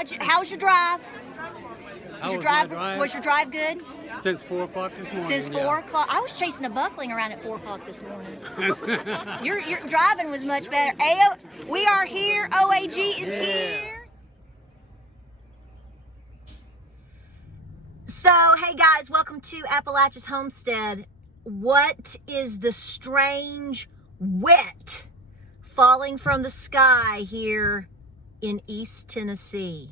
How's your drive? Was your drive good? Since 4 o'clock this morning. Since 4 o'clock? I was chasing a buckling around at 4 o'clock this morning. Your driving was much better. We are here. OAG is here. So, hey guys, welcome to Appalachia's Homestead. What is the strange wet falling from the sky here in East Tennessee?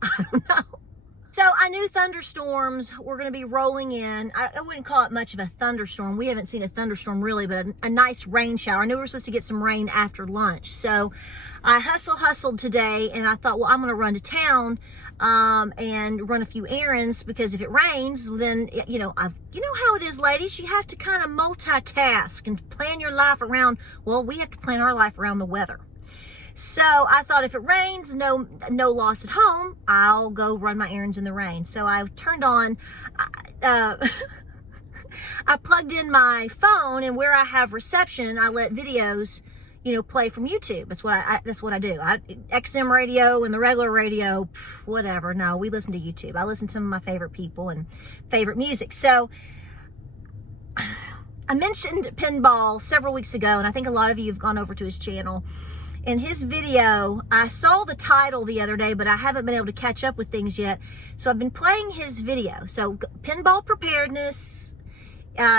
I don't know. So I knew thunderstorms were going to be rolling in. I wouldn't call it much of a thunderstorm. We haven't seen a thunderstorm really, but a nice rain shower. I knew we were supposed to get some rain after lunch. So I hustled today, and I thought, well, I'm going to run to town and run a few errands, because if it rains, then, you know how it is, ladies. You have to kind of multitask and plan your life around, well, we have to plan our life around the weather. So I thought, if it rains, no loss at home, I'll go run my errands in the rain. So I turned on, I plugged in my phone, and where I have reception, I let videos, play from YouTube. That's what I do. XM radio and the regular radio, whatever. No, we listen to YouTube. I listen to some of my favorite people and favorite music. So I mentioned pinball several weeks ago, and I think a lot of you have gone over to his channel. In his video, I saw the title the other day, but I haven't been able to catch up with things yet. So I've been playing his video. So pinball preparedness,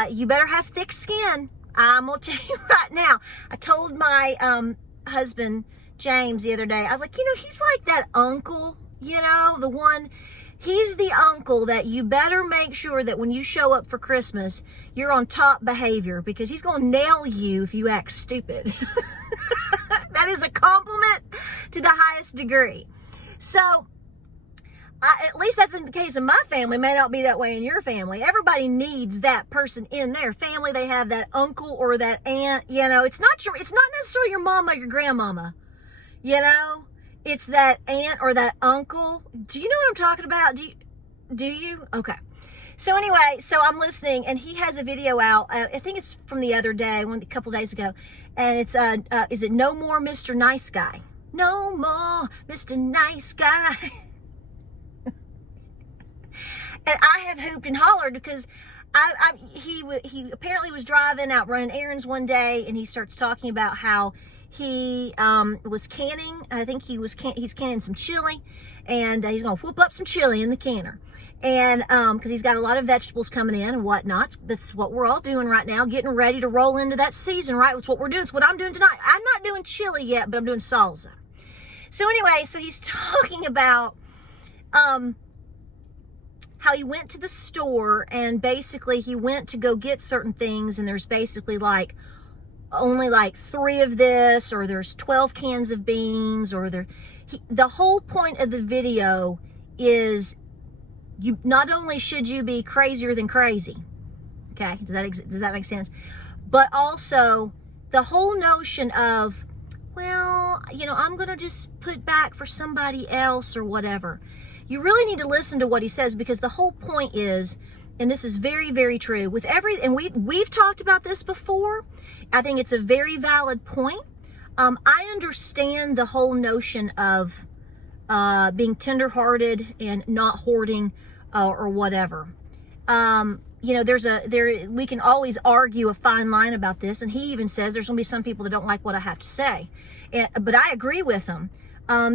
you better have thick skin. I'm going to tell you right now. I told my husband, James, the other day, I was like, he's like that uncle, the one, he's the uncle that you better make sure that when you show up for Christmas, you're on top behavior, because he's going to nail you if you act stupid. That is a compliment to the highest degree. So, at least that's in the case of my family. It may not be that way in your family. Everybody needs that person in their family. They have that uncle or that aunt. It's not necessarily your mama or your grandmama. It's that aunt or that uncle. Do you know what I'm talking about? Do you? Okay. So anyway, I'm listening, and he has a video out. I think it's from the other day, a couple days ago, and it's is it No More Mr. Nice Guy? No more Mr. Nice Guy. And I have hooped and hollered, because he apparently was driving out running errands one day, and he starts talking about how he was canning. I think he's canning some chili, and he's gonna whoop up some chili in the canner. And because he's got a lot of vegetables coming in and whatnot. That's what we're all doing right now, getting ready to roll into that season, right? That's what we're doing. It's what I'm doing tonight. I'm not doing chili yet, but I'm doing salsa. So anyway, he's talking about how he went to the store, and basically he went to go get certain things, and there's basically only 3 of this, or there's 12 cans of beans, or the whole point of the video is, you not only should you be crazier than crazy, okay? Does that make sense? But also the whole notion of, well, I'm gonna just put back for somebody else or whatever. You really need to listen to what he says, because the whole point is, and this is very, very true with and we've talked about this before. I think it's a very valid point. I understand the whole notion of being tenderhearted and not hoarding or whatever. We can always argue a fine line about this, and he even says there's going to be some people that don't like what I have to say. But I agree with him.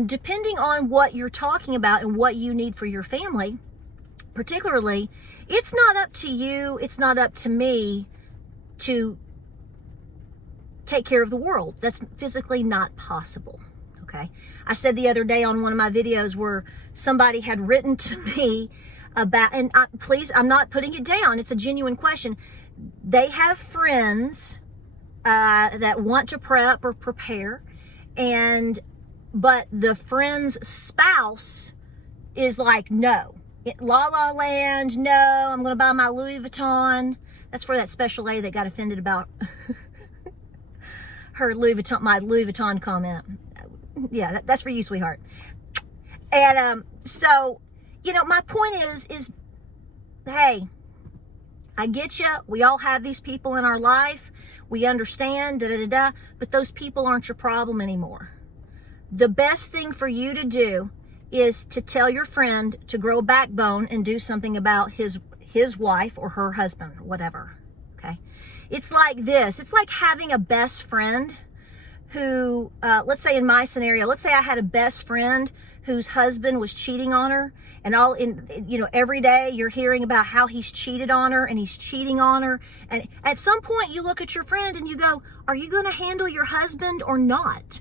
Depending on what you're talking about and what you need for your family, particularly, it's not up to you, it's not up to me to take care of the world. That's physically not possible. Okay. I said the other day on one of my videos where somebody had written to me about, and please, I'm not putting it down, it's a genuine question. They have friends that want to prep or prepare, but the friend's spouse is like, no. La La Land, no, I'm going to buy my Louis Vuitton. That's for that special lady that got offended about my Louis Vuitton comment. Yeah, that's for you, sweetheart. And so, my point is, hey, I get you. We all have these people in our life. We understand, but those people aren't your problem anymore. the best thing for you to do is to tell your friend to grow a backbone and do something about his wife or her husband, whatever. Okay. It's like this. It's like having a best friend who, let's say in my scenario, let's say I had a best friend whose husband was cheating on her, and every day you're hearing about how he's cheated on her and he's cheating on her. And at some point you look at your friend and you go, are you going to handle your husband or not?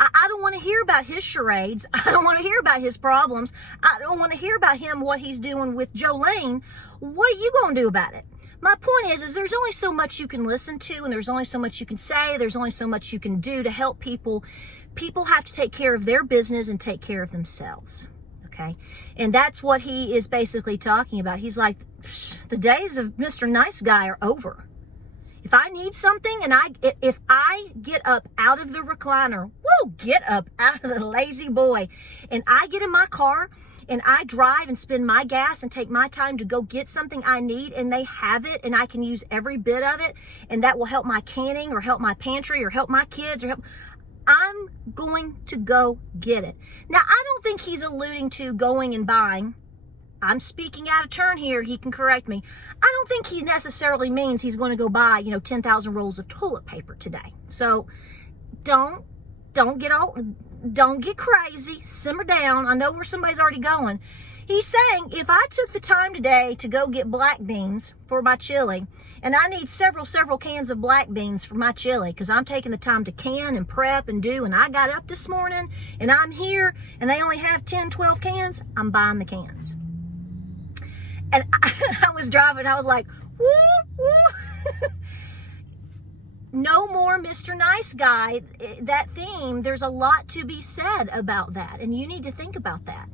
I don't want to hear about his charades. I don't want to hear about his problems. I don't want to hear about him, what he's doing with Jolene. What are you going to do about it? My point is there's only so much you can listen to, and there's only so much you can say. There's only so much you can do to help people. People have to take care of their business and take care of themselves. Okay. And that's what he is basically talking about. He's like, the days of Mr. Nice Guy are over. If I need something and if I get up out of the recliner, get up out of the lazy boy, and I get in my car and I drive and spend my gas and take my time to go get something I need, and they have it and I can use every bit of it, and that will help my canning or help my pantry or help my kids I'm going to go get it. Now, I don't think he's alluding to going and buying. I'm speaking out of turn here. He can correct me. I don't think he necessarily means he's going to go buy, 10,000 rolls of toilet paper today. So don't get crazy. Simmer down. I know where somebody's already going. He's saying, if I took the time today to go get black beans for my chili, and I need several cans of black beans for my chili because I'm taking the time to can and prep and do, and I got up this morning and I'm here and they only have 10, 12 cans, I'm buying the cans. And I was driving, I was like, woo, woo. No more Mr. Nice Guy. That theme, there's a lot to be said about that, and you need to think about that.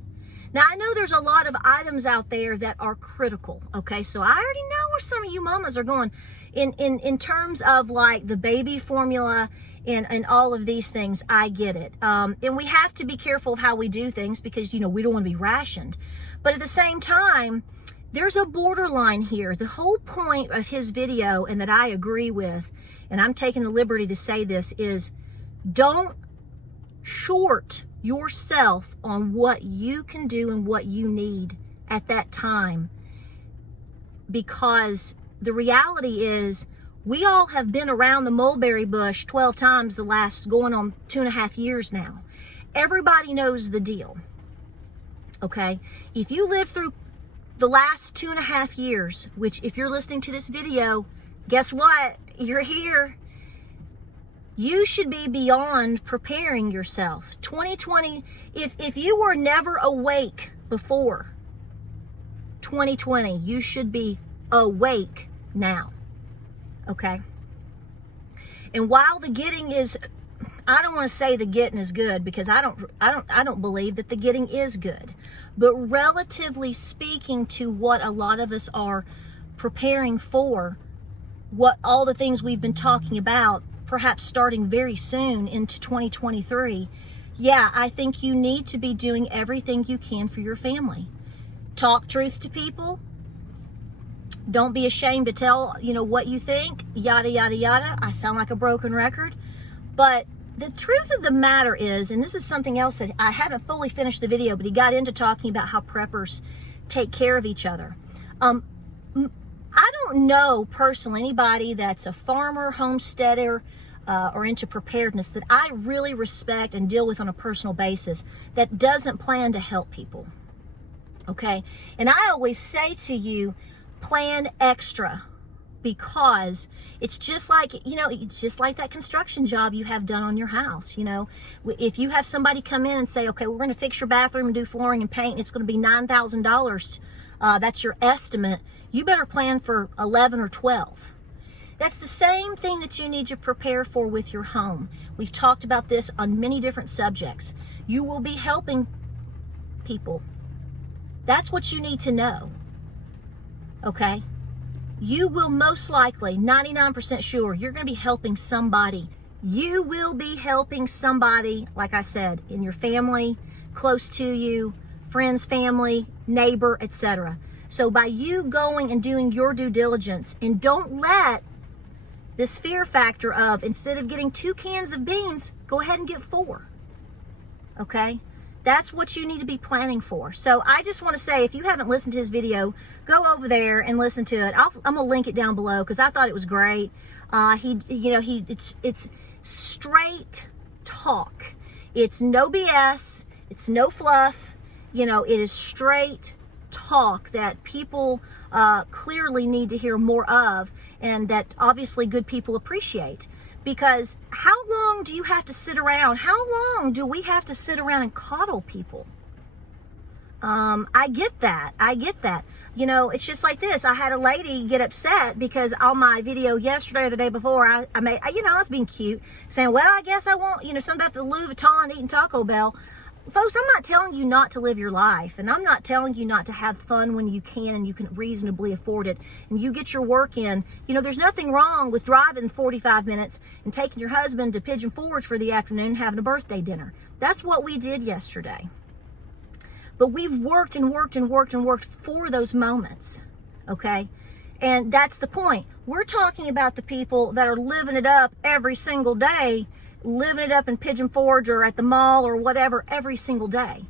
Now, I know there's a lot of items out there that are critical, okay? So I already know where some of you mamas are going in terms of like the baby formula and all of these things. I get it. And we have to be careful of how we do things because, we don't want to be rationed. But at the same time, there's a borderline here. The whole point of his video, and that I agree with, and I'm taking the liberty to say this, is don't short yourself on what you can do and what you need at that time. Because the reality is we all have been around the mulberry bush 12 times the last going on 2.5 years now. Everybody knows the deal. Okay? If you live through the last 2.5 years, which if you're listening to this video, guess what? You're here. You should be beyond preparing yourself. 2020, if you were never awake before 2020, you should be awake now. Okay? And while the getting is, I don't want to say the getting is good because I don't believe that the getting is good. But relatively speaking to what a lot of us are preparing for, what all the things we've been talking about, perhaps starting very soon into 2023, I think you need to be doing everything you can for your family. Talk truth to people. Don't be ashamed to tell, what you think, yada, yada, yada. I sound like a broken record. But the truth of the matter is, and this is something else that I haven't fully finished the video, but he got into talking about how preppers take care of each other. I don't know personally anybody that's a farmer, homesteader, or into preparedness that I really respect and deal with on a personal basis that doesn't plan to help people. Okay? And I always say to you, plan extra, because it's just like, it's just like that construction job you have done on your house. If you have somebody come in and say, okay, we're going to fix your bathroom and do flooring and paint, and it's going to be $9,000. That's your estimate. You better plan for 11 or 12. That's the same thing that you need to prepare for with your home. We've talked about this on many different subjects. You will be helping people. That's what you need to know. Okay? You will most likely, 99% sure, you're going to be helping somebody. You will be helping somebody, like I said, in your family, close to you, friends, family, neighbor, etc. So by you going and doing your due diligence, and don't let this fear factor of, instead of getting 2 cans of beans, go ahead and get 4. okay? That's what you need to be planning for. So I just want to say, if you haven't listened to his video, go over there and listen to it. I'm gonna link it down below because I thought it was great. It's straight talk. It's no BS. It's no fluff. It is straight talk that people clearly need to hear more of, and that obviously good people appreciate. Because how long do you have to sit around? How long do we have to sit around and coddle people? I get that. It's just like this. I had a lady get upset because on my video yesterday or the day before, I was being cute, saying, well, I guess I won't, something about the Louis Vuitton eating Taco Bell. Folks, I'm not telling you not to live your life, and I'm not telling you not to have fun when you can and you can reasonably afford it, and you get your work in. There's nothing wrong with driving 45 minutes and taking your husband to Pigeon Forge for the afternoon and having a birthday dinner. That's what we did yesterday. But we've worked and worked and worked and worked for those moments, okay? And that's the point. We're talking about the people that are living it up every single day, living it up in Pigeon Forge or at the mall or whatever every single day.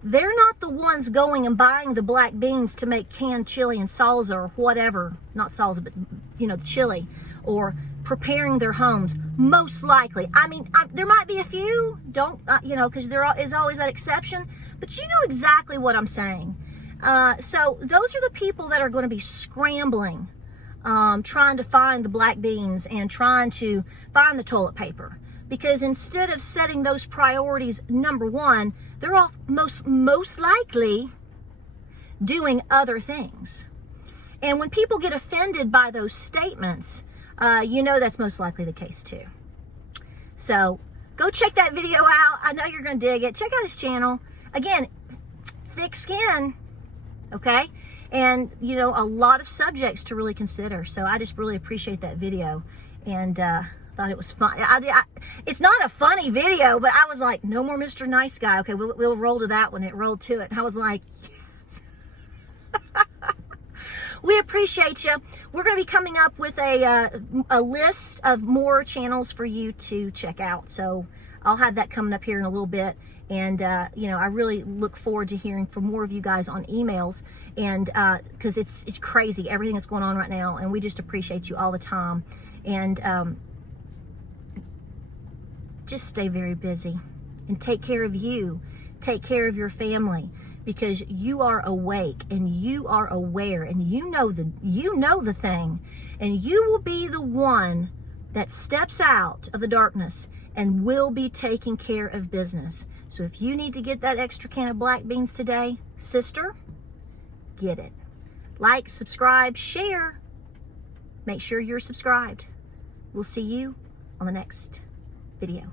They're not the ones going and buying the black beans to make canned chili and salsa or whatever, not salsa, but the chili, or preparing their homes, most likely. There might be a few, because there is always that exception, but you know exactly what I'm saying. So those are the people that are going to be scrambling, trying to find the black beans and trying to find the toilet paper. Because instead of setting those priorities number one, they're all most likely doing other things. And when people get offended by those statements, that's most likely the case too. So go check that video out. I know you're going to dig it. Check out his channel. Again, thick skin, okay? And, a lot of subjects to really consider. So I just really appreciate that video. And, thought it was fun. It's not a funny video, but I was like, no more Mr. Nice Guy. Okay, we'll roll to that one. It rolled to it. And I was like, yes. We appreciate you. We're going to be coming up with a list of more channels for you to check out. So I'll have that coming up here in a little bit. And, I really look forward to hearing from more of you guys on emails. And because it's crazy, everything that's going on right now. And we just appreciate you all the time. And just stay very busy and take care of you. Take care of your family, because you are awake and you are aware and you know the thing, and you will be the one that steps out of the darkness and will be taking care of business. So if you need to get that extra can of black beans today, sister, get it. Like, subscribe, share. Make sure you're subscribed. We'll see you on the next video.